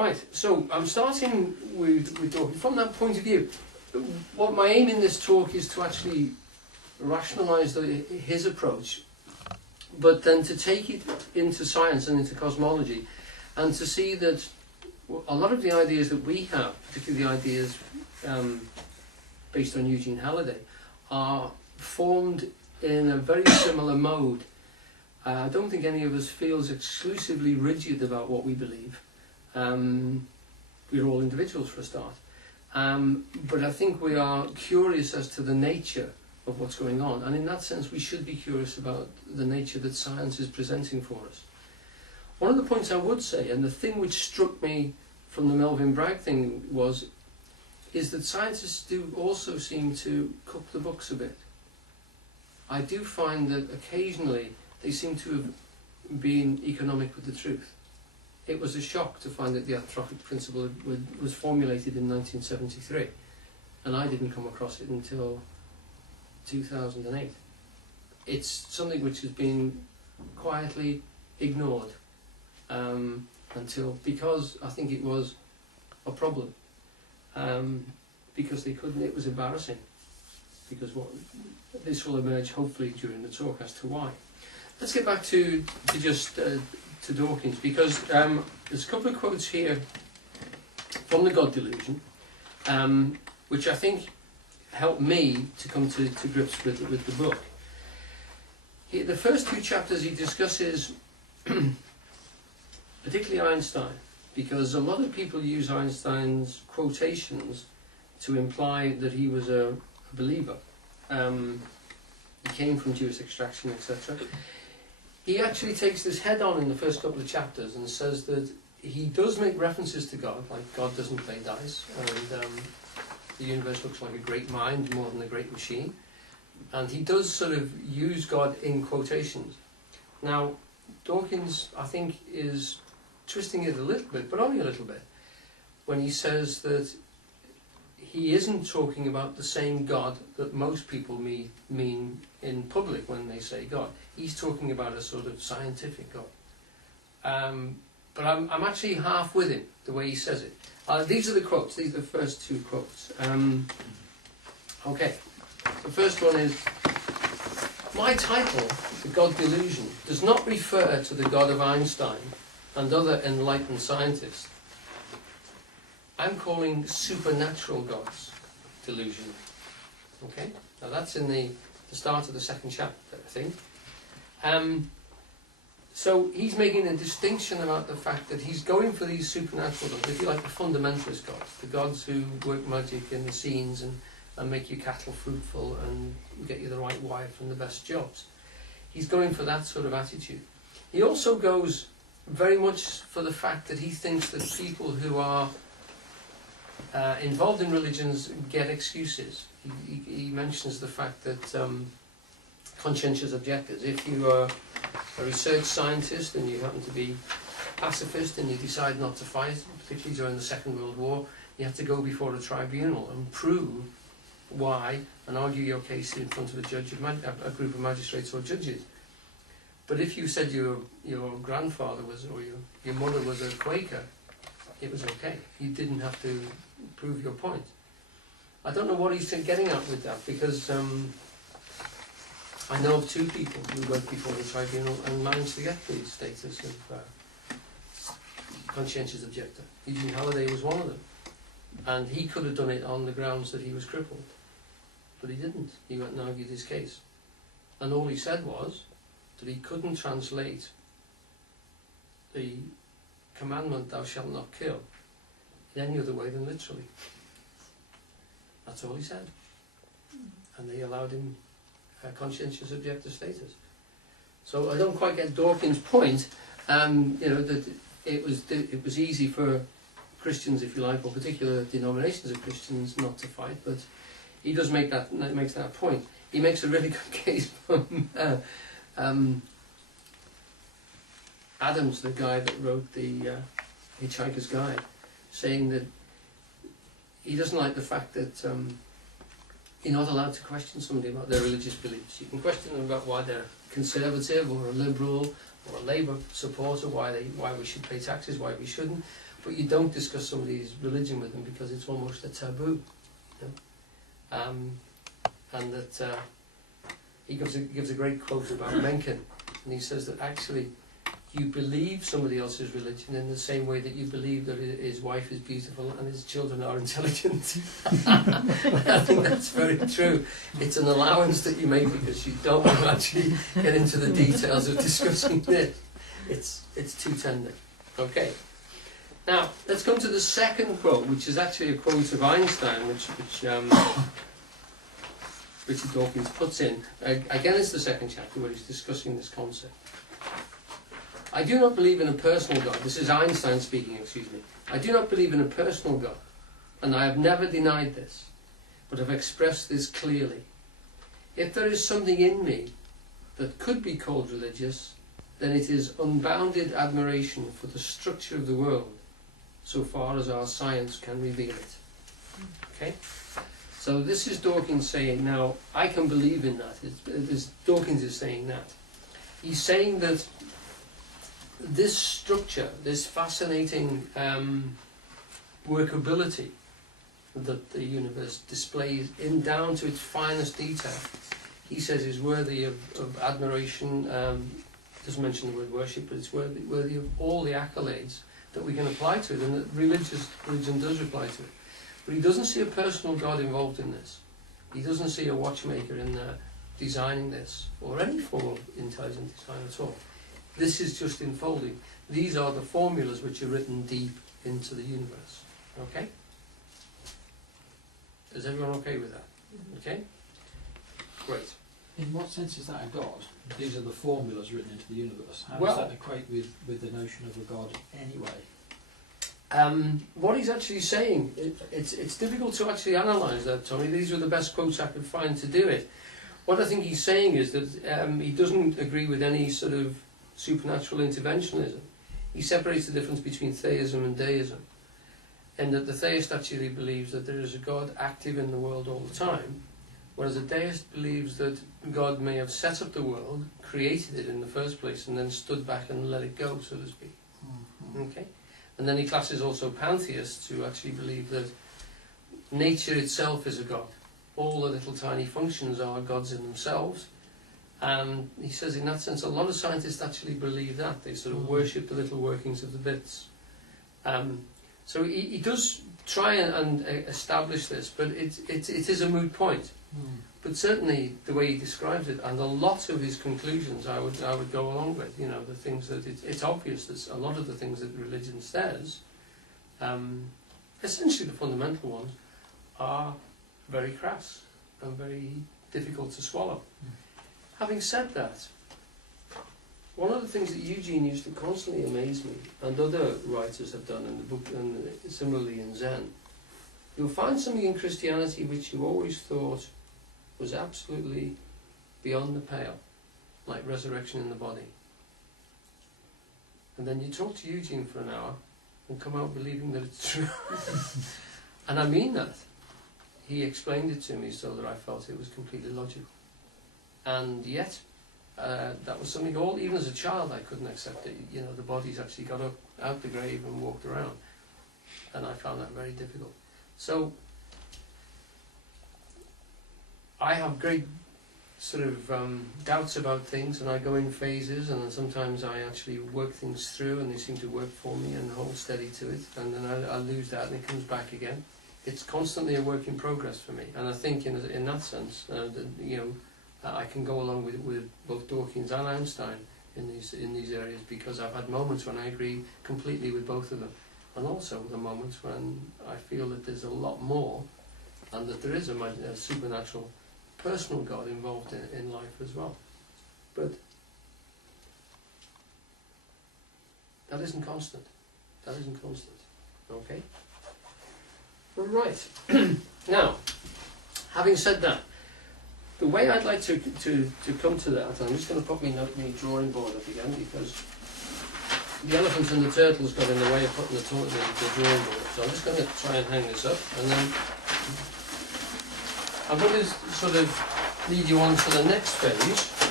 Right, so I'm starting with Dawkins. From that point of view, what my aim in this talk is to actually rationalise his approach, but then to take it into science and into cosmology, and to see that a lot of the ideas that we have, particularly the ideas based on Eugene Halliday, are formed in a very similar mode. I don't think any of us feels exclusively rigid about what we believe. We're all individuals for a start. But I think we are curious as to the nature of what's going on. And in that sense, we should be curious about the nature that science is presenting for us. One of the points I would say, and the thing which struck me from the Melvin Bragg thing is that scientists do also seem to cook the books a bit. I do find that occasionally they seem to have been economic with the truth. It was a shock to find that the Anthropic principle was formulated in 1973, and I didn't come across it until 2008. It's something which has been quietly ignored because I think it was a problem, because they couldn't. It was embarrassing, because this will emerge hopefully during the talk as to why. Let's get back to Dawkins, because there's a couple of quotes here from the God Delusion, which I think helped me to come to grips with the book. The first two chapters he discusses particularly Einstein, because a lot of people use Einstein's quotations to imply that he was a believer. He came from Jewish extraction, etc. He actually takes this head on in the first couple of chapters and says that he does make references to God, like God doesn't play dice, and the universe looks like a great mind more than a great machine. And he does sort of use God in quotations. Now, Dawkins, I think, is twisting it a little bit, but only a little bit, when he says that he isn't talking about the same God that most people mean in public when they say God. He's talking about a sort of scientific God. But I'm actually half with him, the way he says it. These are the quotes. These are the first two quotes. Okay. The first one is, my title, The God Delusion, does not refer to the God of Einstein and other enlightened scientists. I'm calling supernatural gods delusion. Okay? Now that's in the start of the second chapter, I think. So he's making a distinction about the fact that he's going for these supernatural gods, if you like, the fundamentalist gods, the gods who work magic in the scenes and make your cattle fruitful and get you the right wife and the best jobs. He's going for that sort of attitude. He also goes very much for the fact that he thinks that people who are involved in religions get excuses. He mentions the fact that conscientious objectors, if you are a research scientist and you happen to be pacifist and you decide not to fight, particularly during the Second World War, you have to go before a tribunal and prove why and argue your case in front of a judge, a group of magistrates or judges. But if you said your grandfather was, or your mother was a Quaker, it was okay. You didn't have to prove your point. I don't know what he's getting at with that, because I know of two people who went before the tribunal and managed to get the status of conscientious objector. Eugene Halliday was one of them. And he could have done it on the grounds that he was crippled. But he didn't. He went and argued his case. And all he said was that he couldn't translate the commandment, thou shalt not kill, in any other way than literally. That's all he said. And they allowed him conscientious objector status. So I don't quite get Dawkins' point, that it was easy for Christians, if you like, or particular denominations of Christians not to fight, but he does makes that point. He makes a really good case from Adams, the guy that wrote the Hitchhiker's Guide, saying that he doesn't like the fact that you're not allowed to question somebody about their religious beliefs. You can question them about why they're conservative or a liberal or a Labour supporter, why we should pay taxes, why we shouldn't. but you don't discuss somebody's religion with them because it's almost a taboo. You know? And that he gives a great quote about Mencken, and he says that actually you believe somebody else's religion in the same way that you believe that his wife is beautiful and his children are intelligent. I think that's very true. It's an allowance that you make because you don't want to actually get into the details of discussing this. It's too tender. Okay. Now, let's come to the second quote, which is actually a quote of Einstein, which Richard Dawkins puts in. Again, it's the second chapter where he's discussing this concept. I do not believe in a personal God. This is Einstein speaking, excuse me. I do not believe in a personal God, and I have never denied this, but have expressed this clearly. If there is something in me that could be called religious, then it is unbounded admiration for the structure of the world, so far as our science can reveal it. Okay? So this is Dawkins saying, now, I can believe in that. Dawkins is saying that. He's saying that this structure, this fascinating workability that the universe displays in down to its finest detail, he says is worthy of admiration. Doesn't mention the word worship, but it's worthy of all the accolades that we can apply to it, and that religion does apply to it. But he doesn't see a personal God involved in this. He doesn't see a watchmaker in there designing this, or any form of intelligent design at all. This is just enfolding. These are the formulas which are written deep into the universe. Okay? Is everyone okay with that? Okay? Great. In what sense is that a God? These are the formulas written into the universe. How Well, does that equate with the notion of a God anyway? What he's actually saying, it's difficult to actually analyse that, Tony. These were the best quotes I could find to do it. What I think he's saying is that he doesn't agree with any sort of supernatural interventionism. He separates the difference between theism and deism, and that the theist actually believes that there is a God active in the world all the time, whereas a deist believes that God may have set up the world, created it in the first place, and then stood back and let it go, so to speak. Okay? And then he classes also pantheists who actually believe that nature itself is a God. All the little tiny functions are gods in themselves. And he says in that sense a lot of scientists actually believe that. They sort of worship the little workings of the bits. So he does try and establish this, but it is a moot point. But certainly the way he describes it, and a lot of his conclusions I would go along with. You know, the things that it's obvious that a lot of the things that religion says, essentially the fundamental ones, are very crass and very difficult to swallow. Having said that, one of the things that Eugene used to constantly amaze me, and other writers have done in the book, and similarly in Zen, you'll find something in Christianity which you always thought was absolutely beyond the pale, like resurrection in the body. And then you talk to Eugene for an hour and come out believing that it's true. And I mean that. He explained it to me so that I felt it was completely logical. And yet, that was something even as a child I couldn't accept it. You know, the body's actually got up out the grave and walked around. And I found that very difficult. So, I have great sort of doubts about things, and I go in phases, and then sometimes I actually work things through and they seem to work for me and hold steady to it, and then I lose that and it comes back again. It's constantly a work in progress for me, and I think in that sense, you know, I can go along with both Dawkins and Einstein in these areas, because I've had moments when I agree completely with both of them, and also the moments when I feel that there's a lot more, and that there is a supernatural, personal God involved in life as well. But that isn't constant. That isn't constant. Okay? Right. Now, having said that, the way I'd like to come to that, I'm just going to put my drawing board up again, because the elephant and the turtles got in the way of putting the drawing board. So I'm just going to try and hang this up, and then I'm going to sort of lead you on to the next page.